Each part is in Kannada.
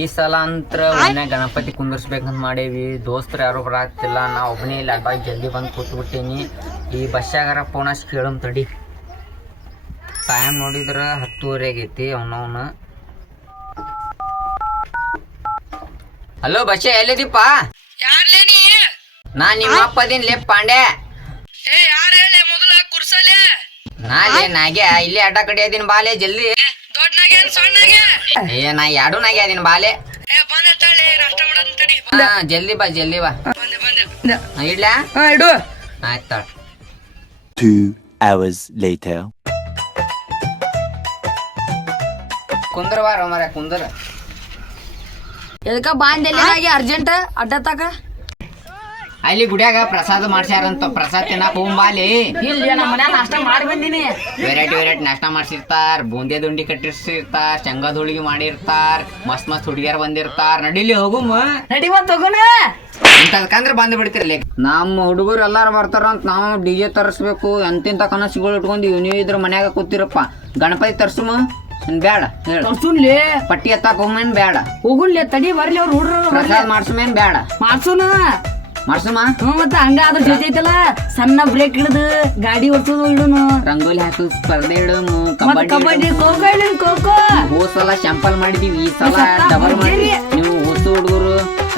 ಈ ಸಲ ಅಂತ್ರ ಮನ್ಯಾಗ ಗಣಪತಿ ಕುಂದರ್ಸ್ಬೇಕಂತ ಮಾಡೇವಿ. ದೋಸ್ತರು ಯಾರು ಬರಾಗ್ತಿಲ್ಲ, ನಾ ಒಬ್ಬನೇ ಇಲ್ಲ ಅಡ್ಡಾಗಿ ಜಲ್ದಿ ಬಂದು ಕೂತ್ಬಿಟ್ಟೇನಿ. ಈ ಬಸ್ಸಾಗಾರ ಫೋನಸ್ ಕೇಳಮ್ ತಡಿ. ಟೈಮ್ ನೋಡಿದ್ರೆ 10:30 ಆಗೈತಿ. ಅವನವನು ಹಲೋ ಬಸ್ಸ ಎಲ್ಲಿದೀಪ? ನಾ ನಿಮ್ಮ ಅಪ್ಪ ಅದೀನಿ ಲೇ ಪಾಂಡೆ. ನಾಲೆ ನಾಗೆ ಇಲ್ಲಿ ಅಡ್ಡ ಕಡೆ ಅದೀನಿ ಬಾಲೆ ಜಲ್ದಿ. ಏ ನಾ ಎರಡು ನಾಗೆ ಅದೀನಿ ಬಾಲೆ. ಜಲ್ದಿ ಬಾ ಜಲ್ದಿ ಬಾ. ಇಡ್ಲಾ ಇಡು. ಆಯ್ತಾ 2 hours later. ಕುಂದ್ರವಾರ ಮರ ಕುಂದ್ರ. ಎದಕ್ಕ ಬಾಂಧೆಲ್ಲ ಅರ್ಜೆಂಟ್ ಅಡ್ಡ ತಕ ಅಲ್ಲಿ ಗುಡಿಯಾಗ ಪ್ರಸಾದ ಮಾಡ್ಸ್ಯಾರಂತ. ಪ್ರಸಾದ ತಿನ್ನಕ್ ಹೋಗ್ಬಾಲಿ. ಇಲ್ಲಿ ನಮ್ಮ ಮನ್ಯಾಗ ನಾಷ್ಟ ಮಾಡಿ ಬಂದಿನಿ. ವೆರೈಟಿ ನಾಷ್ಟ ಮಾಡ್ಸಿರ್ತಾರ. ಬೂಂದಿ ದುಂಡಿ ಕಟ್ಟಿರ್ಸಿರ್ತಾರ. ಶೇಂಗಾದ ಹೋಳಿಗೆ ಮಾಡಿರ್ತಾರ. ಮಸ್ತ್ ಹುಡುಗಿಯರ್ ಬಂದಿರ್ತಾರ. ನಡಿಲಿ ಹೋಗುಮ. ನಡಿವ ತಗೋಣ. ಇಂತಂದ್ರ ಬಂದ್ ಬಿಡ್ತಿರ್ಲಿ. ನಮ್ಮ ಹುಡುಗರು ಎಲ್ಲಾರು ಬರ್ತಾರ ಅಂತ ನಾವು DJ ತರಿಸ್ಬೇಕು. ಎಂತಿಂತ ಕನಸುಗಳು ಇಟ್ಕೊಂಡಿವಿ. ನೀವು ಇದ್ರ ಮನ್ಯಾಗ ಕೂತಿರಪ್ಪ. ಗಣಪತಿ ತರ್ಸುಮ ಬ್ಯಾಡ ತರ್ಸುನ್ಲಿ. ಪಟ್ಟಿ ಎತ್ತಾಕ ಹೋಗ್ಮೇನ್ ಬ್ಯಾಡ. ಹೋಗುನ್ಲಿ ತಡಿ ಬರ್ಲಿ ಅವ್ರು ಹುಡ್ರ ಪ್ರಸಾದ ಮಾಡ್ಸುಮೇನ್ ಬ್ಯಾಡ. ಮಾಡ್ಸೋಣ ಮಾಡ್ಸುಮ. ಮತ್ತ ಹಂಗ ಅದ್ರ ಜೊತೆ ಐತಲ್ಲ ಸಣ್ಣ ಬ್ರೇಕ್ ಹಿಡಿದು ಗಾಡಿ ಓಡ್ಸೋದು ಇಡುನು. ರಂಗೋಲಿ ಹಾಕುದು ಸ್ಪರ್ಧೆ ಇಡೋನು. ಕಬಡ್ಡಿ ಖೋಖೋ ಇಡೋನು. ಖೋಖೋ ಹೋದ್ ಸಲ ಶಾಂಪಲ್ ಮಾಡಿದೀವಿ. ಈ ಸಲ ಡಬಲ್ ಮಾಡಿ. ನೀವು ಹೊಸ ಹುಡುಗರು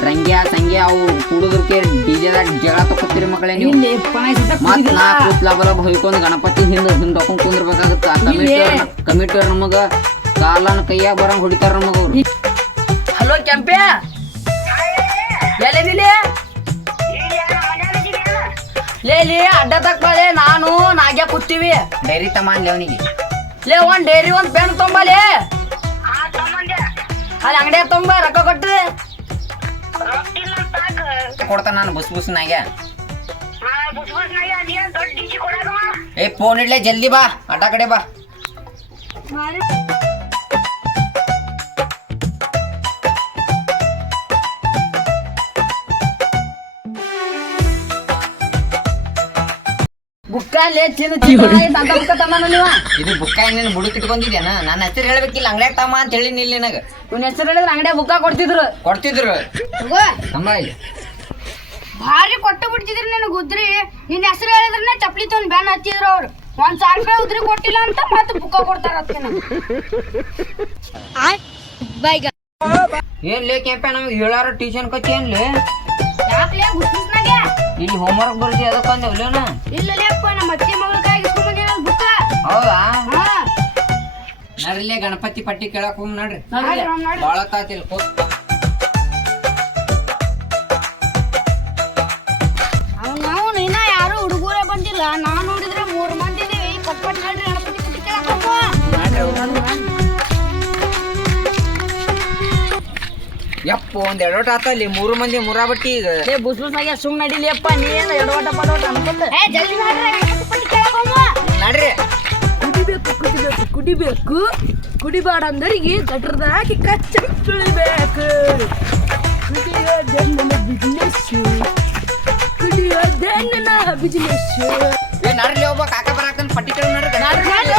ರಂಗ್ಯಾ ಸಂಗ್ಯಾ ಅವು ಹುಡುಗರ್ಗೆ ಡಿಜೆದಾಗ ಜಗಳ ತಕೋತೀರಿ ಮಕ್ಕಳೇ ನೀವು. ಮತ್ ನಾ ಕೂತ್ಲಾ ಬಲ ಹೊಯ್ಕೊಂಡ್ ಗಣಪತಿ ಹಿಂದ್ ಹೊಕೊಂಡ್ ಕುಂದ್ರಬೇಕಾಗತ್ತ. ಕಮಿಟಿಯವ್ರ ನಮಗ ಕಾಲನ ಕೈಯಾಗ ಬರಂಗ್ ಹೊಡಿತಾರ ನಮಗ ಅವ್ರು. ಹಲೋ ಕೆಂಪ್ಯಾ ಎಲ್ಲಿದಿಲಿ? ಲೇ ಅಡ್ಡ ತಕ್ಬಾಲೆ ನಾನು ನಾಗ್ಯಾ ಕೂತೀವಿ. ಡೈರಿ ತಮಾನ್ಲಿ ಅವನಿಗೆ. ಲೇ ಒಂದ್ ಡೈರಿ ಒಂದ್ ಪೆನ್ ತೊಂಬಾಲೆ. ಅಲ್ಲಿ ಅಂಗಡಿಯಾಗ ತೊಂಬ ರೊಕ್ಕ ಕೊಟ್ಟು ಕೊಡ್ತಾನ ನಾನು ಬುಸ್ನಾಗ. ಏ ಫೋನ್ ಇಡ್ಲೆ ಜಲ್ದಿ ಬಾ. ಅಡ್ಡ ಕಡೆ ಬಾ. ಬುಕ್ಕ ಲೇ ಚಿನ್ನ ಬುಕ್ಕ ತಮ್ಮನ ನೀವ. ಇದು ಬುಕ್ಕ ಏನೇನು ಬುಡಕ್ ಇಟ್ಕೊಂಡಿದ್ಯಾನ? ನನ್ನ ಹೆಸರು ಹೇಳ್ಬೇಕಿಲ್ಲ. ಅಂಗಡ್ಯಾಗ ತಮ್ಮ ಅಂತ ಹೇಳಿ ನಿಲ್ಲಿ ನನಗ. ಇವ್ನ ಹೆಸರು ಹೇಳಿದ್ರೆ ಅಂಗಡಿಯಾಗ ಬುಕ್ಕ ಕೊಡ್ತಿದ್ರು. ತಮ್ಮ ಇಲ್ಲಿ ಭಾರಿ ಕೊಟ್ಟು ಬಿಡ್ತಿದ್ರಿ ನನಗೆ ಉದ್ರಿ. ನಿನ್ನ ಹೆಸರು ಹೇಳಿದ್ರೆ ಚಪ್ಲಿ ತೊಂದ್ ಬ್ಯಾನ್ ಹಚ್ಚಿದ್ರು ಅವ್ರು. 1,000 ರೂಪಾಯಿ ಉದ್ರಿ ಕೊಟ್ಟಿಲ್ಲ ಅಂತ ಮತ್ತೆ ಬುಕ್ಕ ಕೊಡ್ತಾರ. ಏನ್ ಲೇ ಕೆಂಪ ನಮ್ಗೆ ಹೇಳಾರ ಟ್ಯೂಷನ್ ಕಚ್ಚಿ ಏನ್ಲಿ? ಯಾಕ್ಲೇ ಗುಸ್ನಾಗೆ ಇಲ್ಲಿ ಹೋಮ್ವರ್ಕ್ ಬರ್ದಿ ಅದಕ್ಕಂದೇವ್ಲೇನ? ಇಲ್ಲಲೇಪ್ಪ ನಮ್ಮ ಅತ್ತಿ ಮಗಳ ಕೈಗೆ ಇಸ್ಕೊಂಡ್ ಬುಕ್ಕ. ಹೌದಾ? ನಡ್ರಿಲೇ ಗಣಪತಿ ಪಟ್ಟಿ ಕೇಳಕ್ ಹೋಗ್ ನಡ್ರಿ. ಬಾಳ ತಾತಿಲ್ ಅವನು ಇನ್ನ ಯಾರು ಹುಡುಗರೇ ಬಂದಿಲ್ಲ. ನಾವ್ ನೋಡಿದ್ರೆ 3 ಮಂದಿ ಇದೀವಿ. ಪಟ್ಪಟ್ ನಡ್ರಿ ಗಣಪತಿ ಪಟ್ಟಿ ಕೇಳಕ್ ಯಪ್ಪ ಒಂದ್ ಎಡವಟ ಆತಲ್ಲಿ. 3 ಮಂದಿ ಮುರಾ ಬಟ್ಟಿ. ಈಗ ಬುಸ್ನಾಗೆ ಸುಮ್ ನಡಿಲಿಯಪ್ಪ. ನೀ ಏನ್ ಎಡವಟ ಪಡವಟ ಅನ್ಕೊಂಡ. ಜಲ್ದಿ ನಡ್ರಿ ಗಣಪತಿ ಪಟ್ಟಿ ಕೇಳಕ್ ನಡ್ರಿ. ಕುಡಿಬೇಕು ಕುಡಿಬೇಡ ಅಂದರಿಗೆ ಗಟ್ರದ ಹಾಕಿ ಕಚ್ಚ ತುಳಿಬೇಕು. ಕುಡಿಯೋದೇ ನನ್ನ ಬಿಸ್ನೆಸ್. ಏ ನಡ್ರಿ ಒಬ್ಬ ಕಾಕ ಬರಾಕಂತ ಪಟ್ಟಿ ಕೇಳ ನಡ್ರಿ.